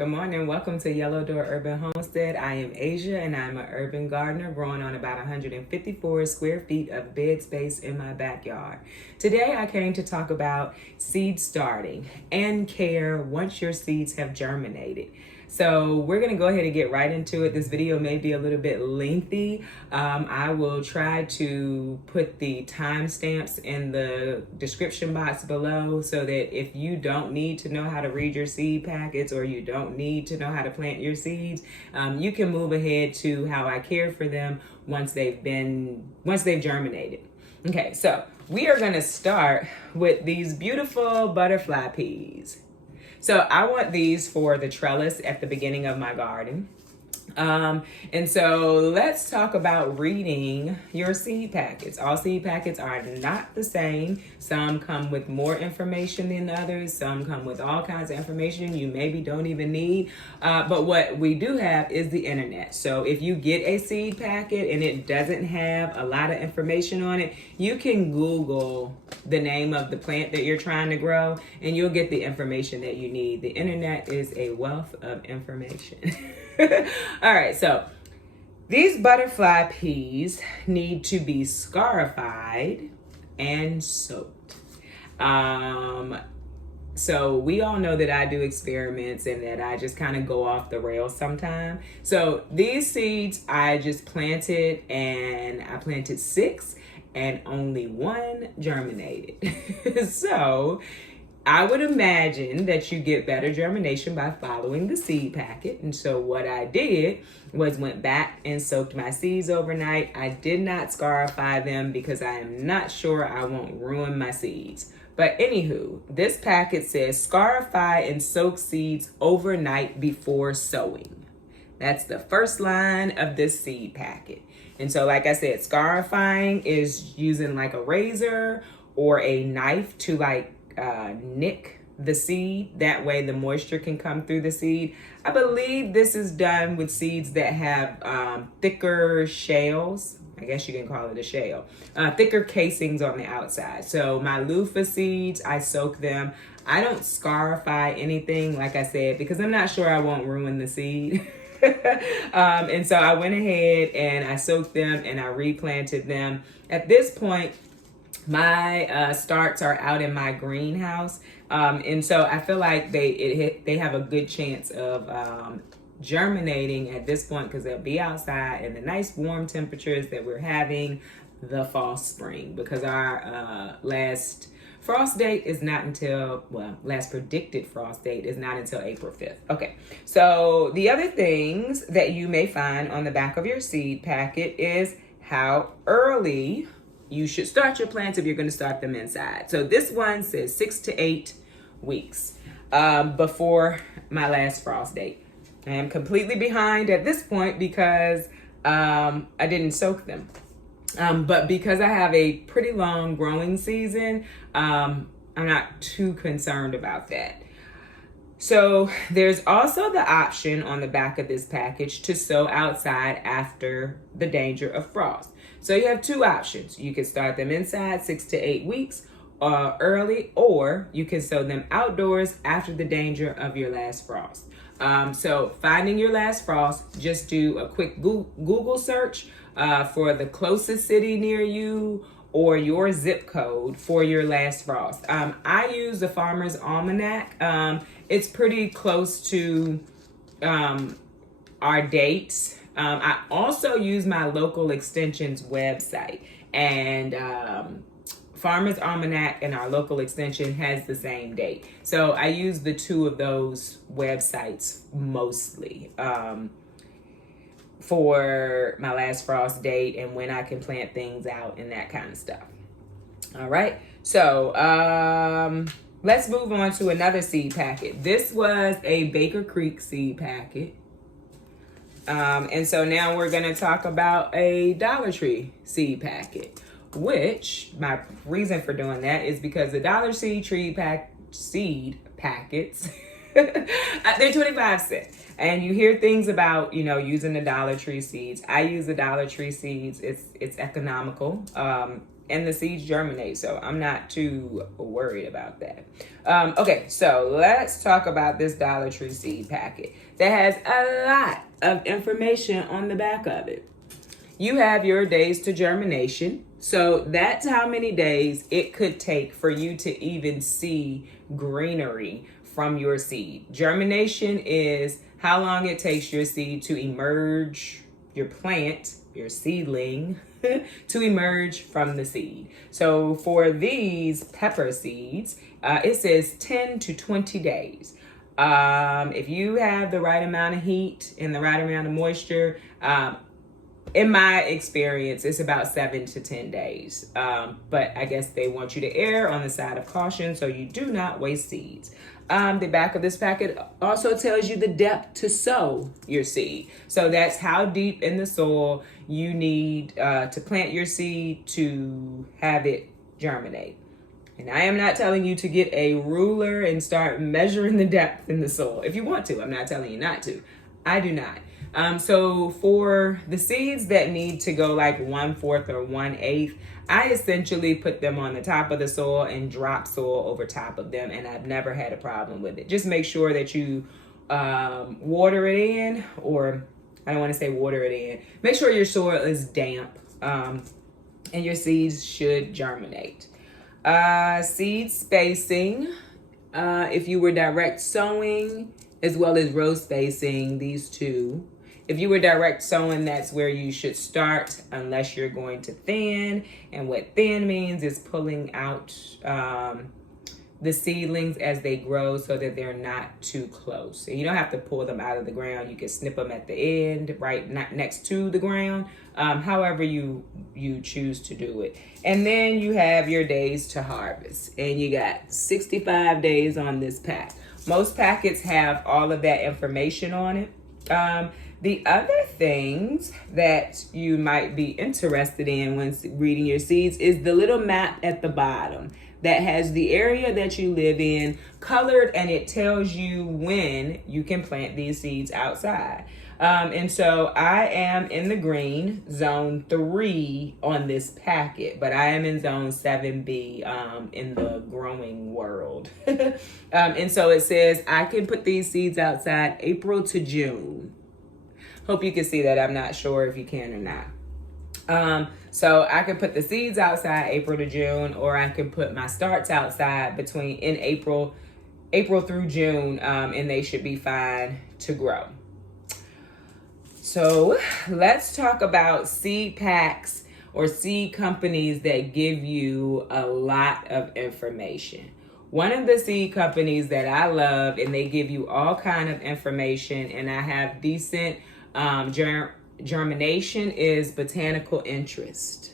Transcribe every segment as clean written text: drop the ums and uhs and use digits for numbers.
Good morning. Welcome to Yellow Door Urban Homestead. I am Asia and I'm an urban gardener growing on about 154 square feet of bed space in my backyard. Today I came to talk about seed starting and care once your seeds have germinated. So we're going to go ahead and get right into it. This video may be a little bit lengthy. I will try to put the timestamps in the description box below so that if you don't need to know how to read your seed packets or you don't need to know how to plant your seeds, you can move ahead to how I care for them once they've germinated. Okay, so we are going to start with these beautiful butterfly peas. So I want these for the trellis at the beginning of my garden. And so let's talk about reading your seed packets. All seed packets are not the same. Some come with more information than others. Some come with all kinds of information you maybe don't even need. But what we do have is the internet. So if you get a seed packet and it doesn't have a lot of information on it, you can Google the name of the plant that you're trying to grow and you'll get the information that you need. The internet is a wealth of information. All right, so these butterfly peas need to be scarified and soaked. So we all know that I do experiments and that I just kind of go off the rails sometimes. So these seeds I just planted, and I planted 6 and only 1 germinated. So I would imagine that you get better germination by following the seed packet. And so what I did was went back and soaked my seeds overnight. I did not scarify them because I am not sure I won't ruin my seeds. But anywho, this packet says scarify and soak seeds overnight before sowing. That's the first line of this seed packet. And so like I said, scarifying is using like a razor or a knife to nick the seed. That way the moisture can come through the seed. I believe this is done with seeds that have thicker shells. I guess you can call it a shell. Thicker casings on the outside. So my loofah seeds, I soak them. I don't scarify anything, like I said, because I'm not sure I won't ruin the seed. And so I went ahead and I soaked them and I replanted them. At this point, my starts are out in my greenhouse, and so I feel like they have a good chance of germinating at this point because they'll be outside in the nice warm temperatures that we're having the fall spring, because our last frost date is not until, last predicted frost date is not until April 5th. Okay, so the other things that you may find on the back of your seed packet is how early you should start your plants if you're going to start them inside. So this one says 6 to 8 weeks before my last frost date. I am completely behind at this point because I didn't soak them. But because I have a pretty long growing season, I'm not too concerned about that. So there's also the option on the back of this package to sow outside after the danger of frost. So you have 2 options. You can start them inside 6 to 8 weeks early, or you can sow them outdoors after the danger of your last frost. So finding your last frost, just do a quick Google search for the closest city near you or your zip code for your last frost. I use the Farmer's Almanac. It's pretty close to our dates. I also use my local extension's website, and Farmer's Almanac and our local extension has the same date. So I use the 2 of those websites mostly for my last frost date and when I can plant things out and that kind of stuff. All right, so let's move on to another seed packet. This was a Baker Creek seed packet. And so now we're going to talk about a Dollar Tree seed packet, which my reason for doing that is because the Dollar Tree seed packets, they're 25 cents. And you hear things about, using the Dollar Tree seeds. I use the Dollar Tree seeds. It's economical. and the seeds germinate. So I'm not too worried about that. Okay, so let's talk about this Dollar Tree seed packet that has a lot of information on the back of it. You have your days to germination. So that's how many days it could take for you to even see greenery from your seed. Germination is how long it takes your seed to emerge, your plant, your seedling, to emerge from the seed. So for these pepper seeds, it says 10 to 20 days. If you have the right amount of heat and the right amount of moisture, in my experience, it's about 7 to 10 days. But I guess they want you to err on the side of caution so you do not waste seeds. The back of this packet also tells you the depth to sow your seed. So that's how deep in the soil you need to plant your seed to have it germinate. And I am not telling you to get a ruler and start measuring the depth in the soil. If you want to, I'm not telling you not to. I do not. So for the seeds that need to go like 1/4 or 1/8, I essentially put them on the top of the soil and drop soil over top of them, and I've never had a problem with it. Just make sure that you water it in, or I don't want to say water it in. Make sure your soil is damp, and your seeds should germinate. Seed spacing, if you were direct sowing, as well as row spacing, these two. If you were direct sowing, that's where you should start, unless you're going to thin. And what thin means is pulling out the seedlings as they grow so that they're not too close. And you don't have to pull them out of the ground. You can snip them at the end, right next to the ground, however you choose to do it. And then you have your days to harvest. And you got 65 days on this pack. Most packets have all of that information on it. The other things that you might be interested in when reading your seeds is the little map at the bottom that has the area that you live in colored, and it tells you when you can plant these seeds outside. And so I am in the green, zone 3 on this packet, but I am in zone 7B in the growing world. And so it says I can put these seeds outside April to June. Hope you can see that. I'm not sure if you can or not. So I can put the seeds outside April to June, or I can put my starts outside in April through June, and they should be fine to grow. So let's talk about seed packs or seed companies that give you a lot of information. One of the seed companies that I love, and they give you all kind of information, and I have decent germination, is Botanical Interest.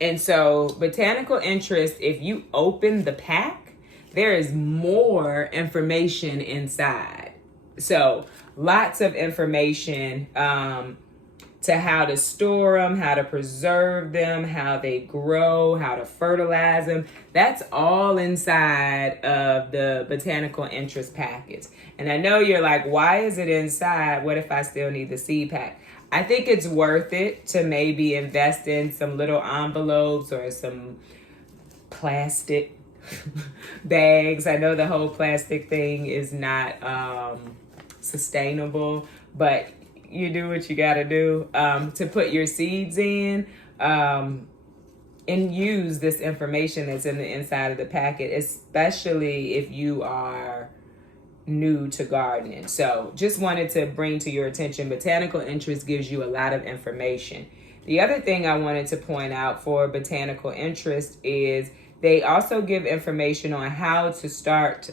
And so Botanical Interest, if you open the pack, there is more information inside. So lots of information to how to store them, how to preserve them, how they grow, how to fertilize them. That's all inside of the Botanical Interest packets. And I know you're like, why is it inside? What if I still need the seed pack? I think it's worth it to maybe invest in some little envelopes or some plastic bags. I know the whole plastic thing is not sustainable, but you do what you gotta do to put your seeds in, and use this information that's in the inside of the packet, especially if you are new to gardening. So just wanted to bring to your attention, Botanical Interest gives you a lot of information. The other thing I wanted to point out for Botanical Interest is they also give information on how to start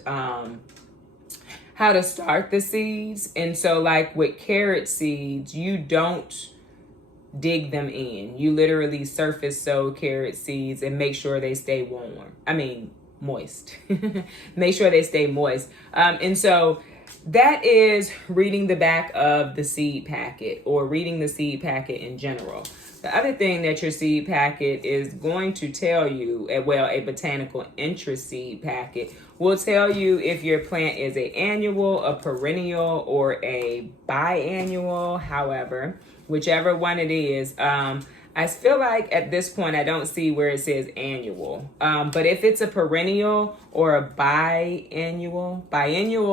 the seeds. And so like with carrot seeds, you don't dig them in. You literally surface sow carrot seeds and make sure they stay moist. Make sure they stay moist. And so that is reading the back of the seed packet, or reading the seed packet in general. The other thing that your seed packet is going to tell you, a Botanical Interest seed packet will tell you if your plant is an annual, a perennial, or a biannual. However, whichever one it is, I feel like at this point I don't see where it says annual. But if it's a perennial or a biennial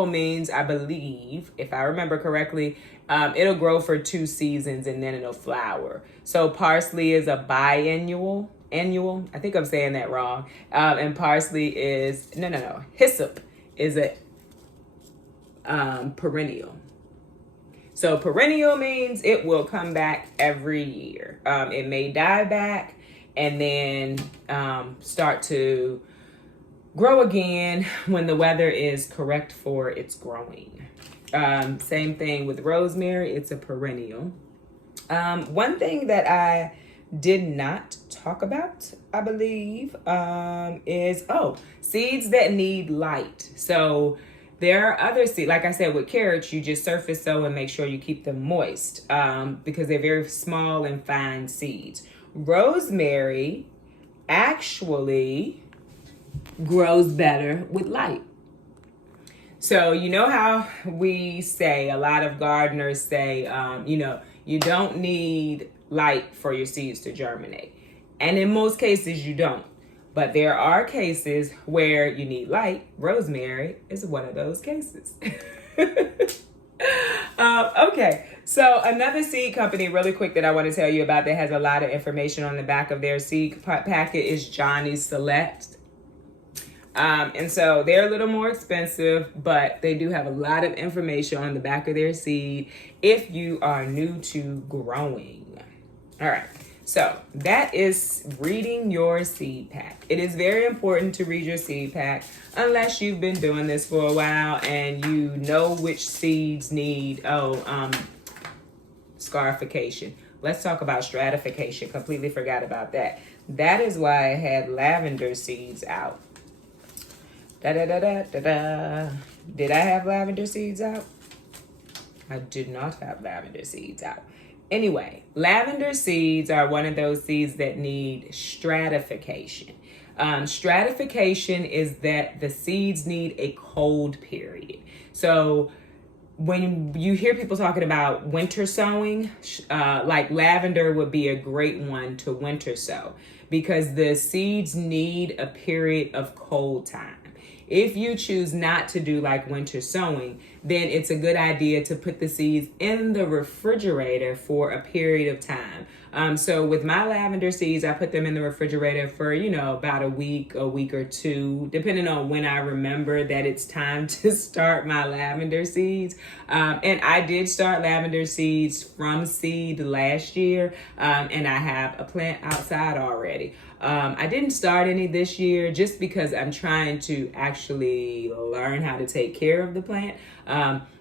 means, I believe, if I remember correctly, it'll grow for 2 seasons and then it'll flower. So parsley is a biennial. Annual. I think I'm saying that wrong. And parsley is, no. Hyssop is a perennial. So perennial means it will come back every year. It may die back and then start to grow again when the weather is correct for its growing. Same thing with rosemary. It's a perennial. One thing that I did not talk about, I believe, is, seeds that need light. So there are other seeds, like I said, with carrots, you just surface sow and make sure you keep them moist because they're very small and fine seeds. Rosemary actually grows better with light. So you know how we say, a lot of gardeners say, you don't need light for your seeds to germinate. And in most cases, you don't. But there are cases where you need light. Rosemary is one of those cases. Okay, so another seed company really quick that I want to tell you about that has a lot of information on the back of their seed packet is Johnny's Select. And so they're a little more expensive, but they do have a lot of information on the back of their seed if you are new to growing. All right. So that is reading your seed pack. It is very important to read your seed pack unless you've been doing this for a while and you know which seeds need, scarification. Let's talk about stratification. Completely forgot about that. That is why I had lavender seeds out. Did I have lavender seeds out? I did not have lavender seeds out. Anyway, lavender seeds are one of those seeds that need stratification. Stratification is that the seeds need a cold period. So when you hear people talking about winter sowing, like lavender would be a great one to winter sow because the seeds need a period of cold time. If you choose not to do like winter sowing, then it's a good idea to put the seeds in the refrigerator for a period of time. So with my lavender seeds, I put them in the refrigerator for, about a week or two, depending on when I remember that it's time to start my lavender seeds. And I did start lavender seeds from seed last year, and I have a plant outside already. I didn't start any this year just because I'm trying to actually learn how to take care of the plant.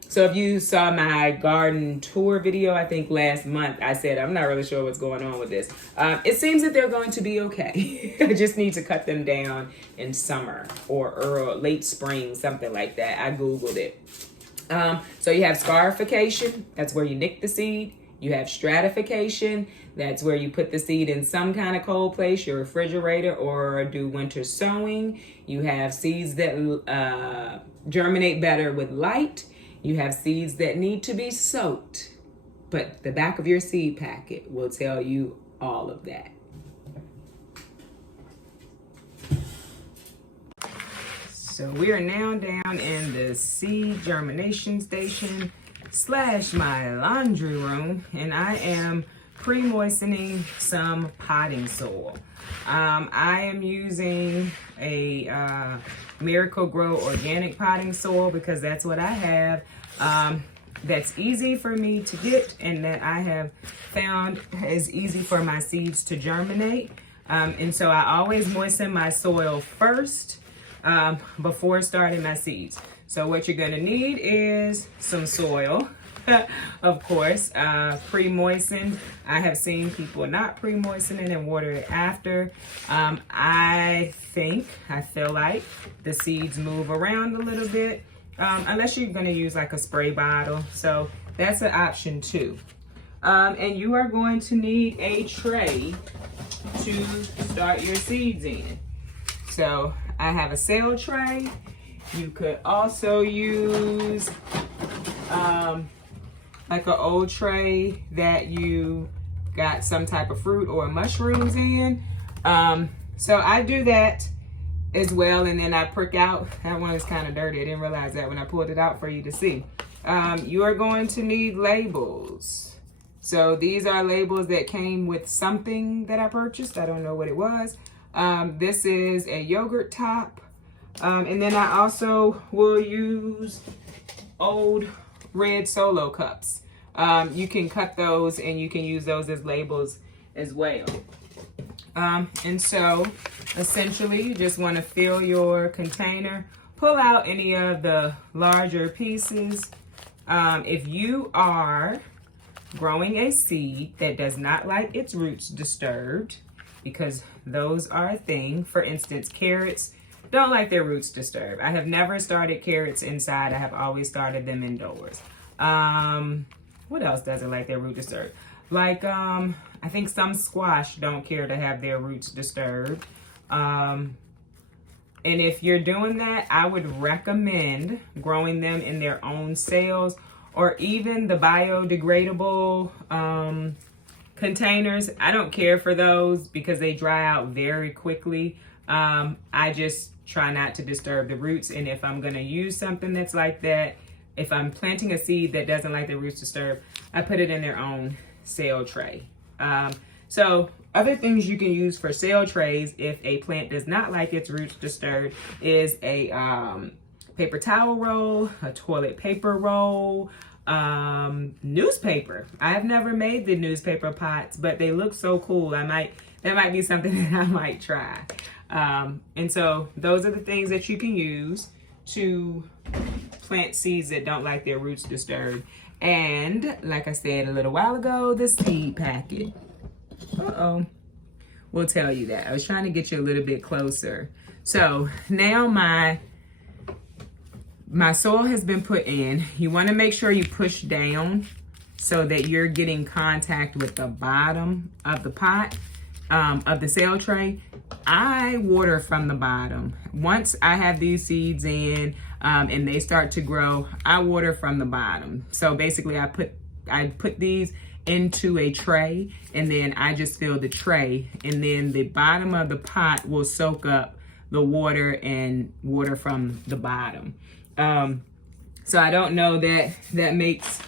So if you saw my garden tour video, I think last month, I said, I'm not really sure what's going on with this. It seems that they're going to be okay. I just need to cut them down in summer or late spring, something like that. I Googled it. So you have scarification. That's where you nick the seed. You have stratification. That's where you put the seed in some kind of cold place, your refrigerator, or do winter sowing. You have seeds that germinate better with light. You have seeds that need to be soaked. But the back of your seed packet will tell you all of that. So we are now down in the seed germination station / my laundry room, and I am pre-moistening some potting soil. I am using a Miracle Grow organic potting soil because that's what I have. That's easy for me to get and that I have found is easy for my seeds to germinate. And so I always moisten my soil first before starting my seeds. So what you're gonna need is some soil. Of course, pre-moistened. I have seen people not pre-moisten it and water it after. I feel like the seeds move around a little bit, unless you're going to use like a spray bottle. So that's an option too. And you are going to need a tray to start your seeds in. So I have a sail tray. You could also use like an old tray that you got some type of fruit or mushrooms in. So I do that as well, and then I prick out. That one is kind of dirty. I didn't realize that when I pulled it out for you to see. You are going to need labels. So these are labels that came with something that I purchased. I don't know what it was. This is a yogurt top. And then I also will use old red Solo cups. You can cut those and you can use those as labels as well. And so essentially you just want to fill your container, pull out any of the larger pieces. If you are growing a seed that does not like its roots disturbed, because those are a thing. For instance, carrots don't like their roots disturbed. I have never started carrots inside. I have always started them indoors. What else doesn't like their root disturbed? Like, I think some squash don't care to have their roots disturbed. And if you're doing that, I would recommend growing them in their own cells, or even the biodegradable containers. I don't care for those because they dry out very quickly. I just try not to disturb the roots. And if I'm going to use something that's like that, if I'm planting a seed that doesn't like the roots disturbed, I put it in their own cell tray. So other things you can use for cell trays if a plant does not like its roots disturbed is a paper towel roll, a toilet paper roll, newspaper. I have never made the newspaper pots, but they look so cool. That might be something that I might try. And so those are the things that you can use to plant seeds that don't like their roots disturbed. And like I said a little while ago, the seed packet. We'll tell you that. I was trying to get you a little bit closer. So now my soil has been put in. You want to make sure you push down so that you're getting contact with the bottom of the pot, of the cell tray. I water from the bottom. Once I have these seeds in and they start to grow, I water from the bottom. So basically I put these into a tray, and then I just fill the tray, and then the bottom of the pot will soak up the water and water from the bottom. So I don't know that makes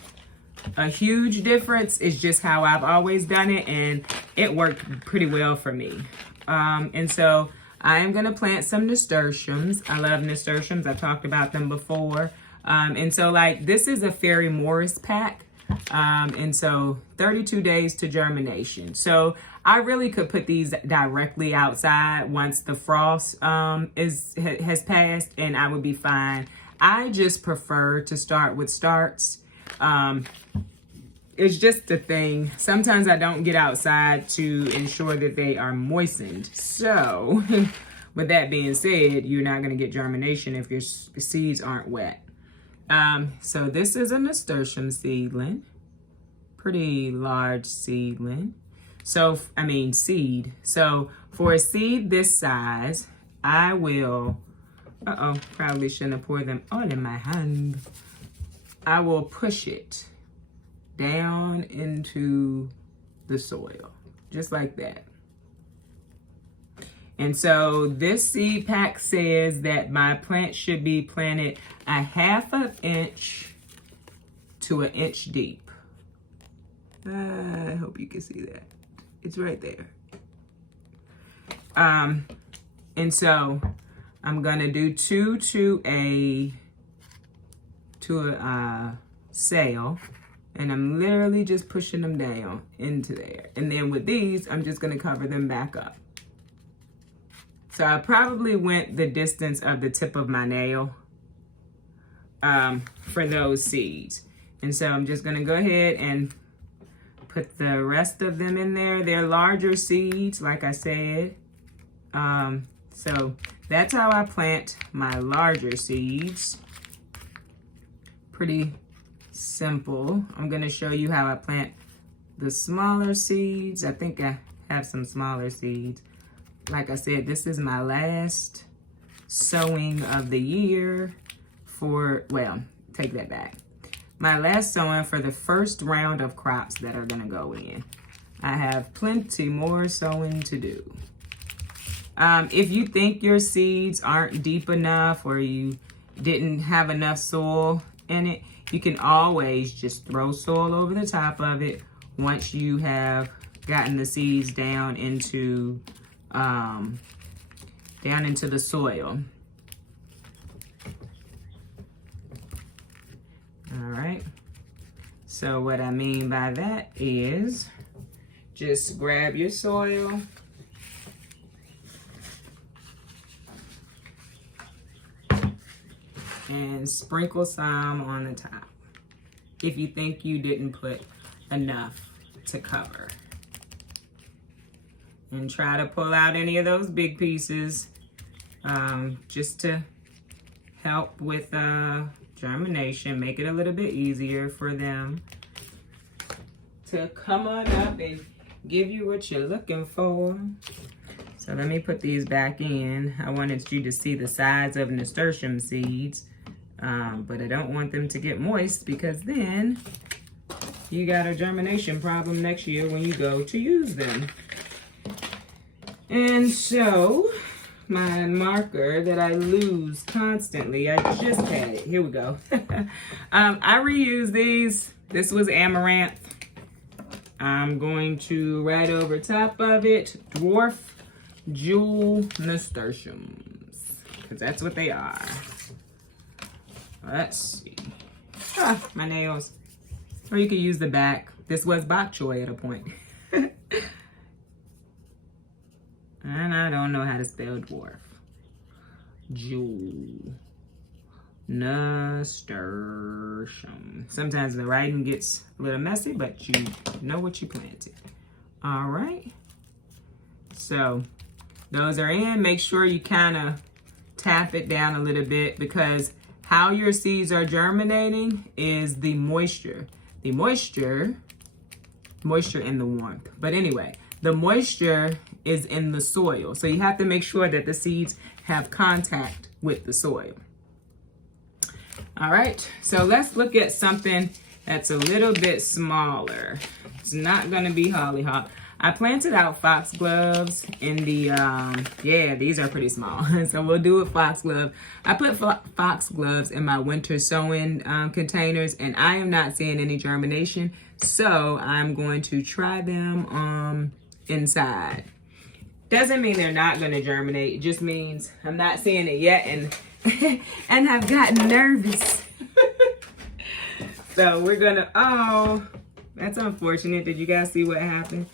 a huge difference. It's just how I've always done it, and it worked pretty well for me. And so I am going to plant some nasturtiums. I love nasturtiums. I've talked about them before. And so like this is a Fairy Morris pack. And so 32 days to germination. So I really could put these directly outside once the frost has passed, and I would be fine. I just prefer to start with starts. It's just a thing. Sometimes I don't get outside to ensure that they are moistened. So with that being said, you're not going to get germination if your seeds aren't wet. So this is a nasturtium seedling, pretty large seedling. So, seed. So for a seed this size, I will, probably shouldn't have poured them all in my hand. I will push it down into the soil, just like that. And so this seed pack says that my plant should be planted a 1/2 inch to 1 inch deep. I hope you can see that. It's right there. And so I'm gonna do 2 to a sail, and I'm literally just pushing them down into there. And then with these, I'm just gonna cover them back up. So I probably went the distance of the tip of my nail for those seeds. And so I'm just gonna go ahead and put the rest of them in there. They're larger seeds, like I said. So that's how I plant my larger seeds. Pretty simple. I'm gonna show you how I plant the smaller seeds. I think I have some smaller seeds. Like I said, this is my last sowing of the year take that back. My last sowing for the first round of crops that are gonna go in. I have plenty more sowing to do. If you think your seeds aren't deep enough or you didn't have enough soil in it, you can always just throw soil over the top of it once you have gotten the seeds down into the soil. All right. So what I mean by that is just grab your soil and sprinkle some on the top if you think you didn't put enough to cover. And try to pull out any of those big pieces just to help with germination, make it a little bit easier for them to come on up and give you what you're looking for. So let me put these back in. I wanted you to see the size of nasturtium seeds, but I don't want them to get moist because then you got a germination problem next year when you go to use them. And so my marker that I lose constantly, I just had it. Here we go. I reuse these. This was amaranth. I'm going to right over top of it, dwarf jewel nasturtiums, because that's what they are. Let's see. My nails. Or you could use the back. This was bok choy at a point. And I don't know how to spell dwarf. Jewel nasturtium. Sometimes the writing gets a little messy, but you know what you planted. All right. So those are in. Make sure you kind of tap it down a little bit because how your seeds are germinating is the moisture. The moisture and the warmth. But anyway, the moisture is in the soil. So you have to make sure that the seeds have contact with the soil. All right, so let's look at something that's a little bit smaller. It's not gonna be hollyhock. I planted out foxgloves in the, yeah, these are pretty small. So we'll do a foxglove. I put foxgloves in my winter sowing containers and I am not seeing any germination. So I'm going to try them inside. Doesn't mean they're not gonna germinate. It just means I'm not seeing it yet and and I've gotten nervous. So we're gonna, oh, that's unfortunate. Did you guys see what happened?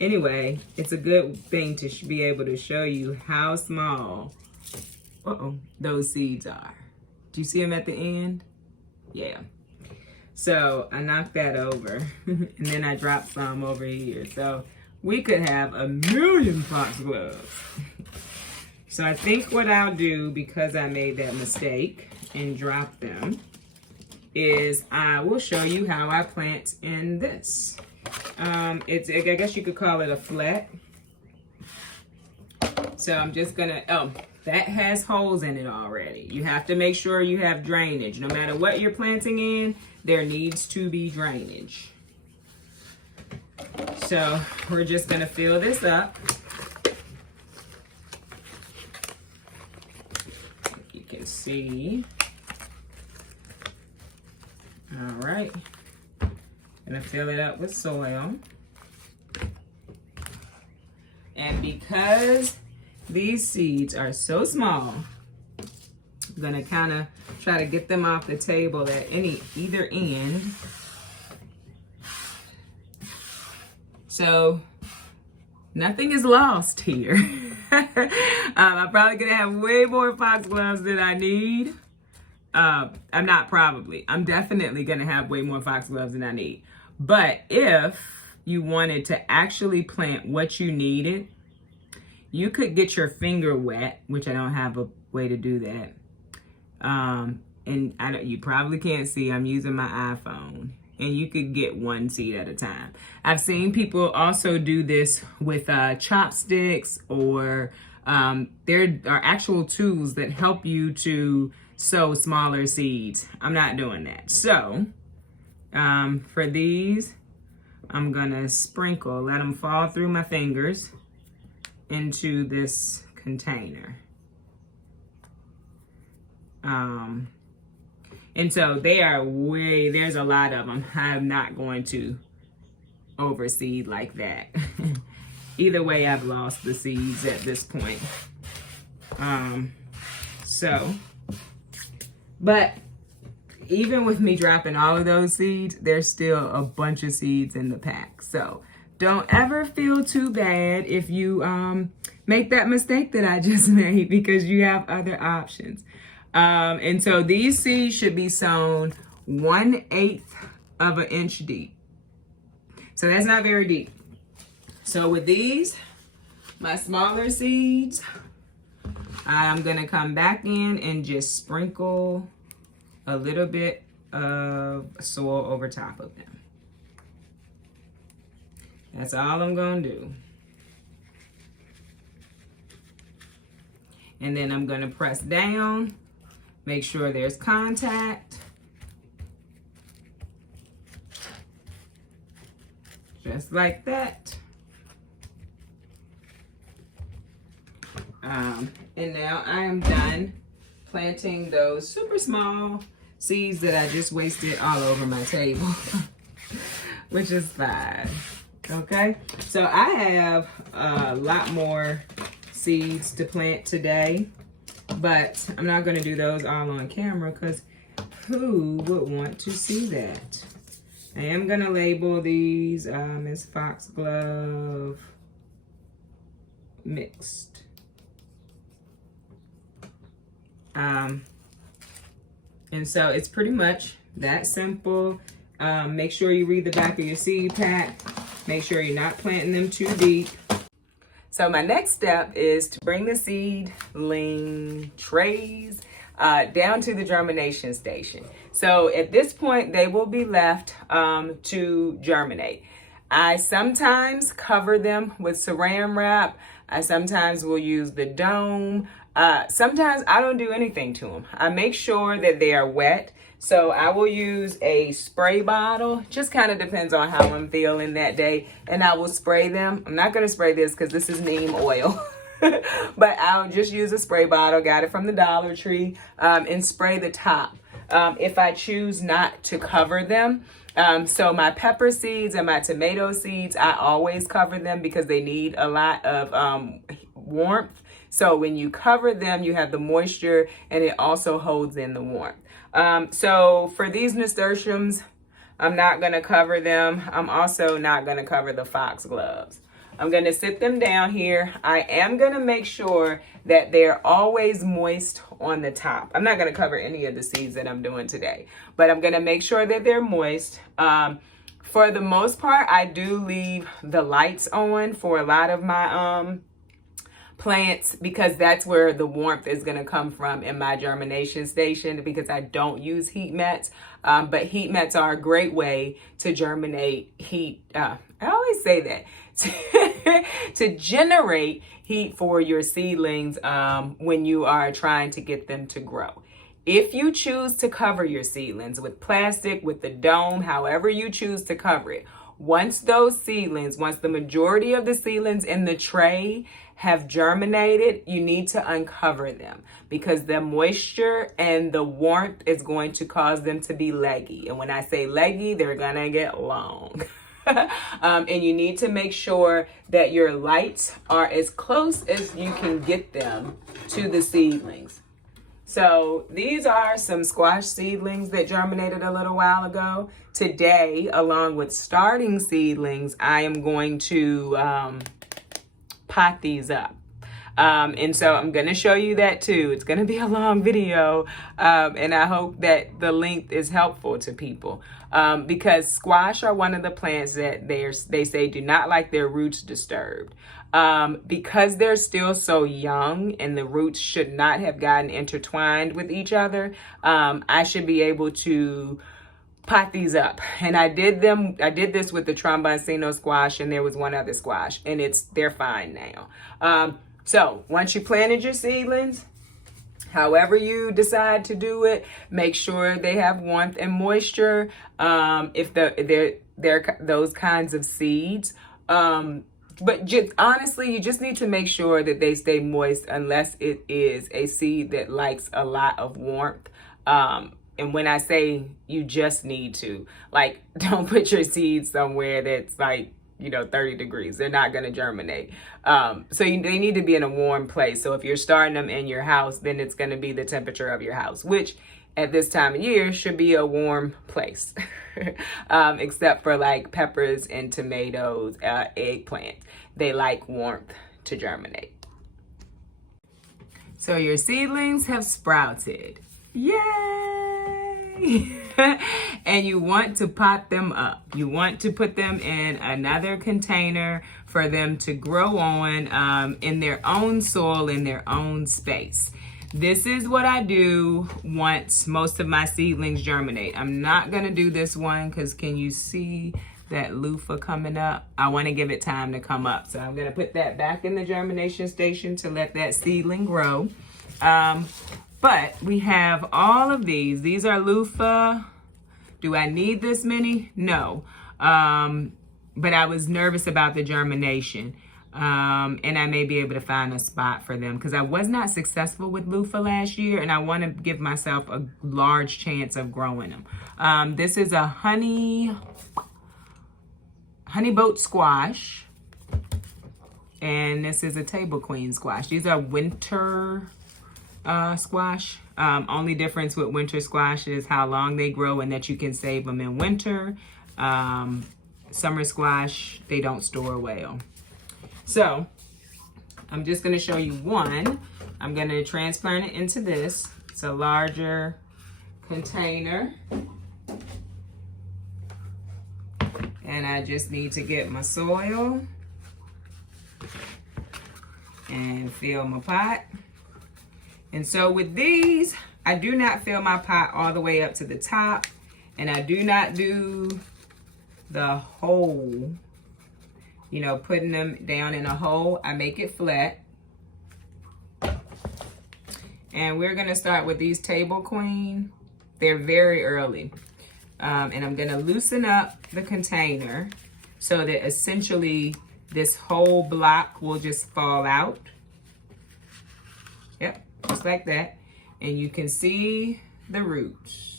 Anyway, it's a good thing to be able to show you how small those seeds are. Do you see them at the end? Yeah. So I knocked that over and then I dropped some over here. So we could have 1,000,000 foxgloves. So I think what I'll do, because I made that mistake and dropped them, is I will show you how I plant in this. I guess you could call it a flat. So I'm just gonna, that has holes in it already. You have to make sure you have drainage. No matter what you're planting in, there needs to be drainage. So we're just gonna fill this up. You can see. All right. Gonna fill it up with soil. And because these seeds are so small, I'm gonna kind of try to get them off the table at either end. So nothing is lost here. I'm probably gonna have way more foxgloves than I need. I'm definitely gonna have way more foxgloves than I need. But if you wanted to actually plant what you needed, you could get your finger wet, which I don't have a way to do that. And you probably can't see, I'm using my iPhone. And you could get one seed at a time. I've seen people also do this with chopsticks, or there are actual tools that help you to sow smaller seeds. I'm not doing that. So for these, I'm gonna sprinkle, let them fall through my fingers into this container. And so they are there's a lot of them. I'm not going to overseed like that. Either way, I've lost the seeds at this point. But even with me dropping all of those seeds, there's still a bunch of seeds in the pack. So don't ever feel too bad if you make that mistake that I just made, because you have other options. And so these seeds should be sown 1/8 of an inch deep. So that's not very deep. So with these, my smaller seeds, I'm gonna come back in and just sprinkle a little bit of soil over top of them. That's all I'm gonna do. And then I'm gonna press down, make sure there's contact. Just like that. And now I am done planting those super small seeds that I just wasted all over my table, which is fine. Okay, so I have a lot more seeds to plant today, but I'm not going to do those all on camera because who would want to see that? I am going to label these as foxglove mixed. And so it's pretty much that simple. Make sure you read the back of your seed pack. Make sure you're not planting them too deep. So my next step is to bring the seedling trays down to the germination station. So at this point, they will be left to germinate. I sometimes cover them with saran wrap. I sometimes will use the dome. Sometimes I don't do anything to them. I make sure that they are wet. So I will use a spray bottle. Just kind of depends on how I'm feeling that day. And I will spray them. I'm not going to spray this because this is neem oil. But I'll just use a spray bottle. Got it from the Dollar Tree. And spray the top. If I choose not to cover them. So my pepper seeds and my tomato seeds, I always cover them because they need a lot of warmth. So when you cover them, you have the moisture and it also holds in the warmth. So for these nasturtiums, I'm not going to cover them. I'm also not going to cover the foxgloves. I'm going to sit them down here. I am going to make sure that they're always moist on the top. I'm not going to cover any of the seeds that I'm doing today, but I'm going to make sure that they're moist. For the most part, I do leave the lights on for a lot of my plants because that's where the warmth is going to come from in my germination station, because I don't use heat mats. But heat mats are a great way to germinate heat. I always say that. To generate heat for your seedlings when you are trying to get them to grow. If you choose to cover your seedlings with plastic, with the dome, however you choose to cover it, once the majority of the seedlings in the tray have germinated, you need to uncover them because the moisture and the warmth is going to cause them to be leggy. And when I say leggy, they're gonna get long. And you need to make sure that your lights are as close as you can get them to the seedlings. So these are some squash seedlings that germinated a little while ago. Today, along with starting seedlings, I am going to pot these up. And so I'm going to show you that too. It's going to be a long video. And I hope that the length is helpful to people. Because squash are one of the plants that they say do not like their roots disturbed. Because they're still so young and the roots should not have gotten intertwined with each other, I should be able to pot these up. And I did this with the tromboncino squash, and there was one other squash, and they're fine now. So once you planted your seedlings, However you decide to do it, make sure they have warmth and moisture. If they're those kinds of seeds. But just honestly, you just need to make sure that they stay moist unless it is a seed that likes a lot of warmth. And when I say you just need to, like, don't put your seeds somewhere that's like, 30 degrees. They're not going to germinate. They need to be in a warm place. So if you're starting them in your house, then it's going to be the temperature of your house, which at this time of year should be a warm place, except for like peppers and tomatoes, eggplant. They like warmth to germinate. So your seedlings have sprouted. Yay! And you want to pot them up. You want to put them in another container for them to grow on in their own soil, in their own space. This is what I do once most of my seedlings germinate. I'm not going to do this one because can you see that loofah coming up? I want to give it time to come up. So I'm going to put that back in the germination station to let that seedling grow. But we have all of these. These are loofah. Do I need this many? No. But I was nervous about the germination. And I may be able to find a spot for them because I was not successful with loofah last year, and I want to give myself a large chance of growing them. This is a honey boat squash, and this is a table queen squash. These are winter squash. Only difference with winter squash is how long they grow and that you can save them in winter. Summer squash, they don't store well. So I'm just going to show you one. I'm going to transplant it into this. It's a larger container. And I just need to get my soil and fill my pot. And so with these, I do not fill my pot all the way up to the top. And I do not do the hole, putting them down in a hole. I make it flat. And we're going to start with these table queen. They're very early. And I'm going to loosen up the container so that essentially this whole block will just fall out. Yep, just like that. And you can see the roots.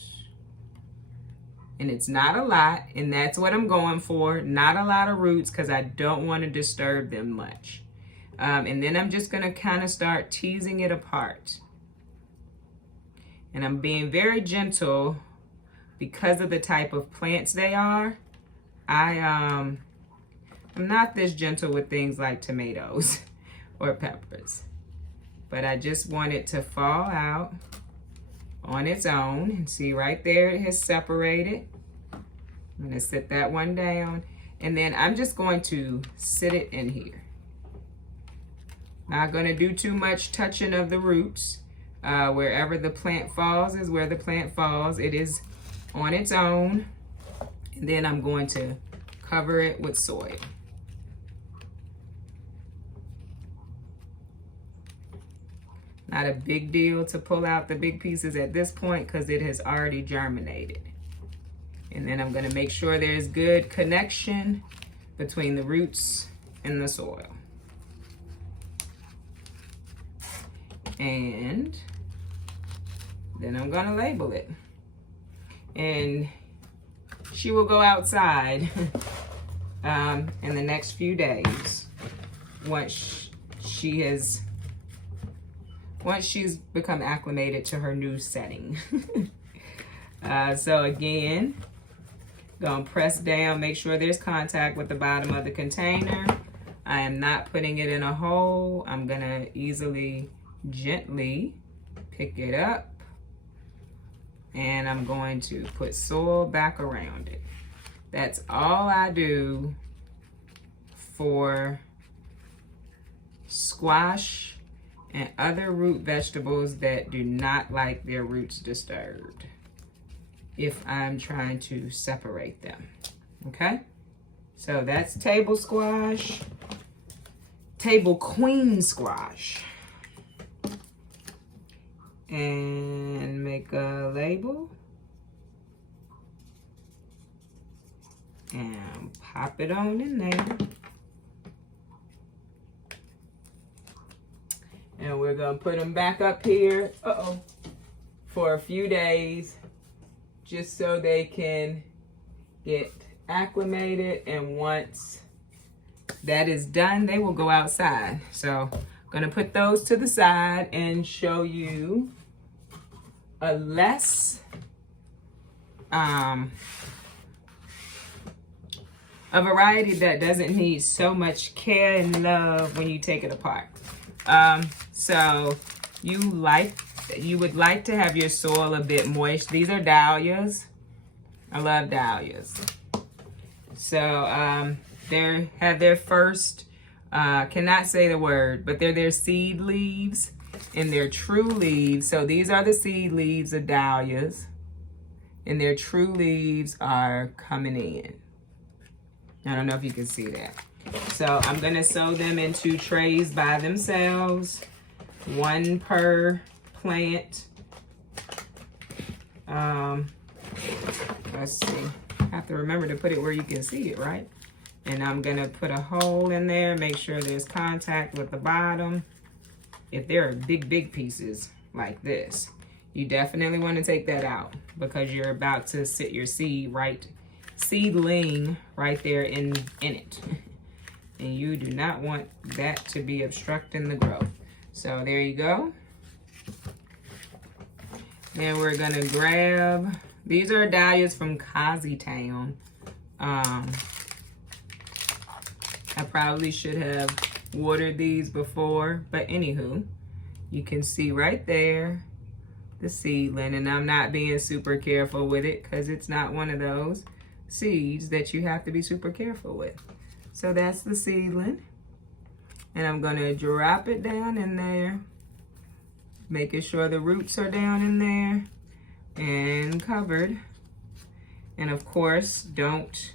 And it's not a lot, and that's what I'm going for. Not a lot of roots because I don't want to disturb them much. And then I'm just going to kind of start teasing it apart. And I'm being very gentle because of the type of plants they are. I'm not this gentle with things like tomatoes or peppers. But I just want it to fall out on its own. And see right there, it has separated. I'm going to sit that one down. And then I'm just going to sit it in here. Not going to do too much touching of the roots. Wherever the plant falls is where the plant falls. It is on its own. And then I'm going to cover it with soil. Not a big deal to pull out the big pieces at this point because it has already germinated. And then I'm going to make sure there's good connection between the roots and the soil. And then I'm going to label it. And she will go outside in the next few days once she's become acclimated to her new setting. So again, gonna press down, make sure there's contact with the bottom of the container. I am not putting it in a hole. I'm gonna easily, gently pick it up, and I'm going to put soil back around it. That's all I do for squash and other root vegetables that do not like their roots disturbed if I'm trying to separate them. Okay? So that's table squash, table queen squash. and make a label and pop it on in there. And we're gonna put them back up here for a few days, just so they can get acclimated. And once that is done, they will go outside. So I'm gonna put those to the side and show you a variety that doesn't need so much care and love when you take it apart. So you would like to have your soil a bit moist. These are dahlias. I love dahlias. So they have their first, cannot say the word, but they're their seed leaves and their true leaves. So these are the seed leaves of dahlias, and their true leaves are coming in. I don't know if you can see that. So I'm gonna sow them into trays by themselves, one per plant. Let's see, I have to remember to put it where you can see it, right? And I'm gonna put a hole in there, make sure there's contact with the bottom. If there are big pieces like this, you definitely want to take that out, because you're about to sit your seedling right there in it. And you do not want that to be obstructing the growth. So there you go. Then we're gonna grab, these are dahlias from Kazi Town. I probably should have watered these before, but anywho, you can see right there the seedling, and I'm not being super careful with it because it's not one of those seeds that you have to be super careful with. So that's the seedling, and I'm gonna drop it down in there, making sure the roots are down in there and covered. And of course, don't,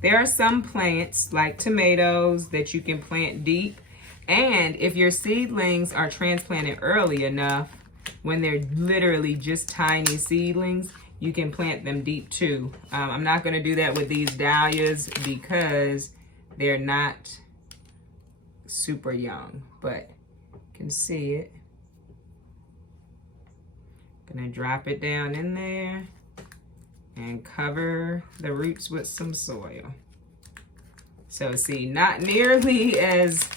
there are some plants like tomatoes that you can plant deep. And if your seedlings are transplanted early enough, when they're literally just tiny seedlings, you can plant them deep too. I'm not gonna do that with these dahlias because they're not super young, but you can see it. Gonna drop it down in there and cover the roots with some soil. So see, not nearly as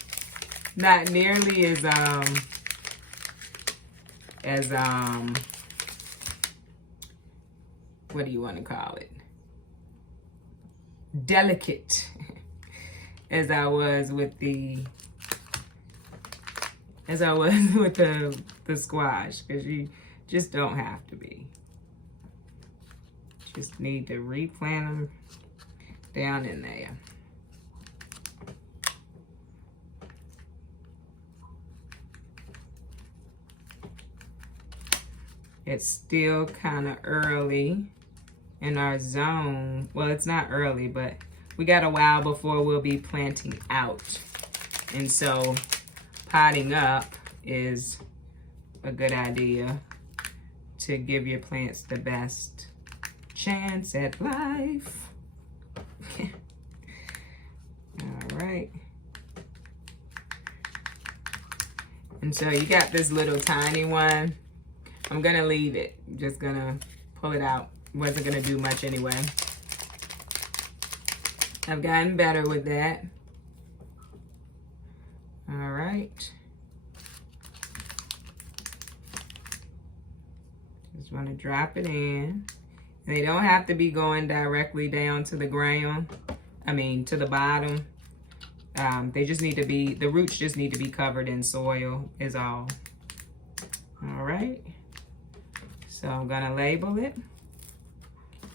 what do you want to call it? Delicate as I was with the squash, because you just don't have to be. Just need to replant them down in there. It's still kind of early in our zone. Well, it's not early, but we got a while before we'll be planting out. And so potting up is a good idea to give your plants the best chance at life. All right. And so you got this little tiny one. I'm gonna leave it. I'm just gonna pull it out. Wasn't gonna do much anyway. I've gotten better with that. All right. Just wanna drop it in. And they don't have to be going directly down to the ground. I mean, to the bottom. They just need to be, the roots just need to be covered in soil is all. All right. So I'm gonna label it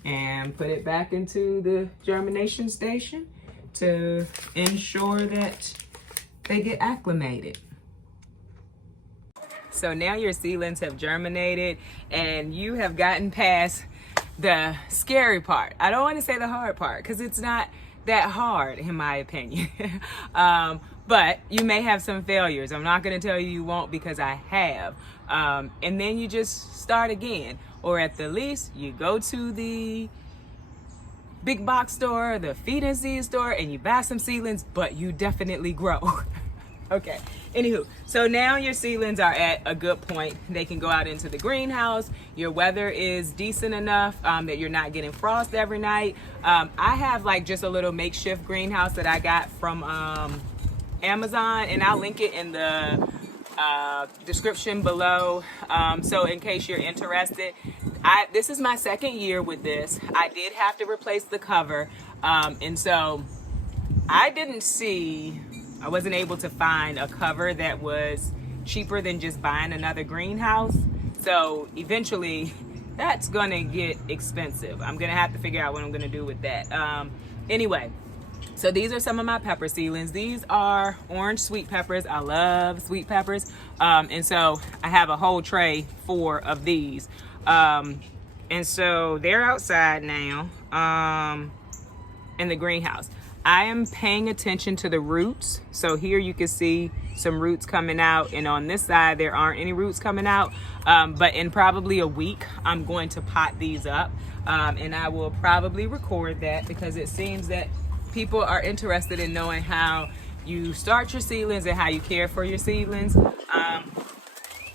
and put it back into the germination station to ensure that they get acclimated. So now your seedlings have germinated and you have gotten past the scary part. I don't want to say the hard part because it's not that hard in my opinion. But you may have some failures. I'm not going to tell you you won't, because I have. And then you just start again. Or at the least, you go to the big box store, the feed and seed store, and you buy some seedlings, but you definitely grow. Okay, anywho, so now your seedlings are at a good point. They can go out into the greenhouse. Your weather is decent enough that you're not getting frost every night. I have like just a little makeshift greenhouse that I got from Amazon, and I'll link it in the description below. So in case you're interested, this is my second year with this. I did have to replace the cover, and so I wasn't able to find a cover that was cheaper than just buying another greenhouse. So eventually that's gonna get expensive. I'm gonna have to figure out what I'm gonna do with that. Anyway, so these are some of my pepper seedlings. These are orange sweet peppers. I love sweet peppers. And so I have a whole tray full of these. And so they're outside now in the greenhouse. I am paying attention to the roots. So here you can see some roots coming out, and on this side there aren't any roots coming out. But in probably a week, I'm going to pot these up, and I will probably record that, because it seems that people are interested in knowing how you start your seedlings and how you care for your seedlings.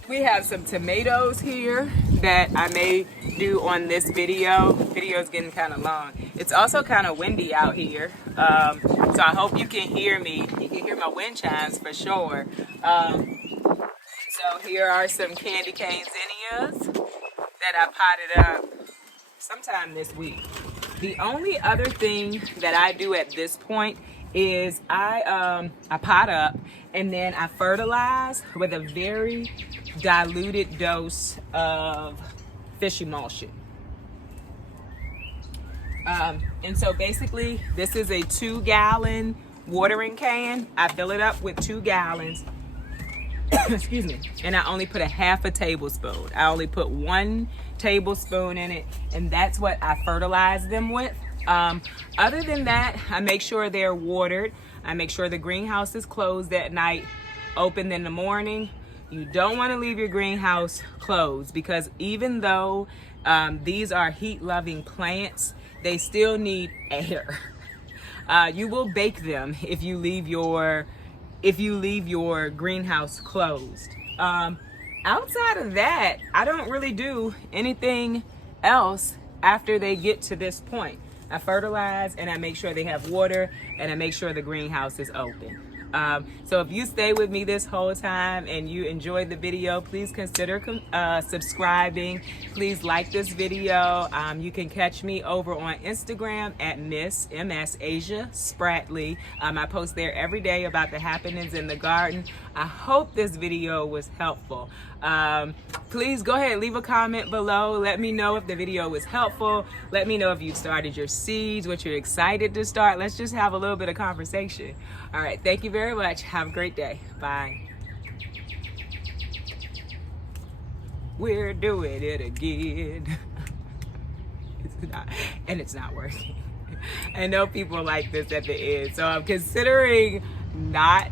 We have some tomatoes here that I may do on this video. Video's getting kind of long. It's also kind of windy out here, so I hope you can hear me. You can hear my wind chimes for sure. So here are some candy cane zinnias that I potted up sometime this week. The only other thing that I do at this point is I pot up, and then I fertilize with a very diluted dose of fish emulsion. And so basically this is a 2-gallon watering can. I fill it up with 2 gallons. Excuse me. And I only put a half a tablespoon. I only put 1 tablespoon in it, and that's what I fertilize them with. Other than that, I make sure they're watered. I make sure the greenhouse is closed at night, open in the morning. You don't want to leave your greenhouse closed, because even though these are heat-loving plants, they still need air. You will bake them if you leave your greenhouse closed. Outside of that, I don't really do anything else after they get to this point. I fertilize, and I make sure they have water, and I make sure the greenhouse is open. So if you stay with me this whole time and you enjoyed the video, please consider subscribing. Please like this video. You can catch me over on Instagram at Miss MS Asia Spratley. I post there every day about the happenings in the garden. I hope this video was helpful. Please go ahead, leave a comment below. Let me know if the video was helpful. Let me know if you started your seeds, what you're excited to start. Let's just have a little bit of conversation. All right, thank you very much. Have a great day. Bye. We're doing it again. It's not working. I know people like this at the end, so I'm considering not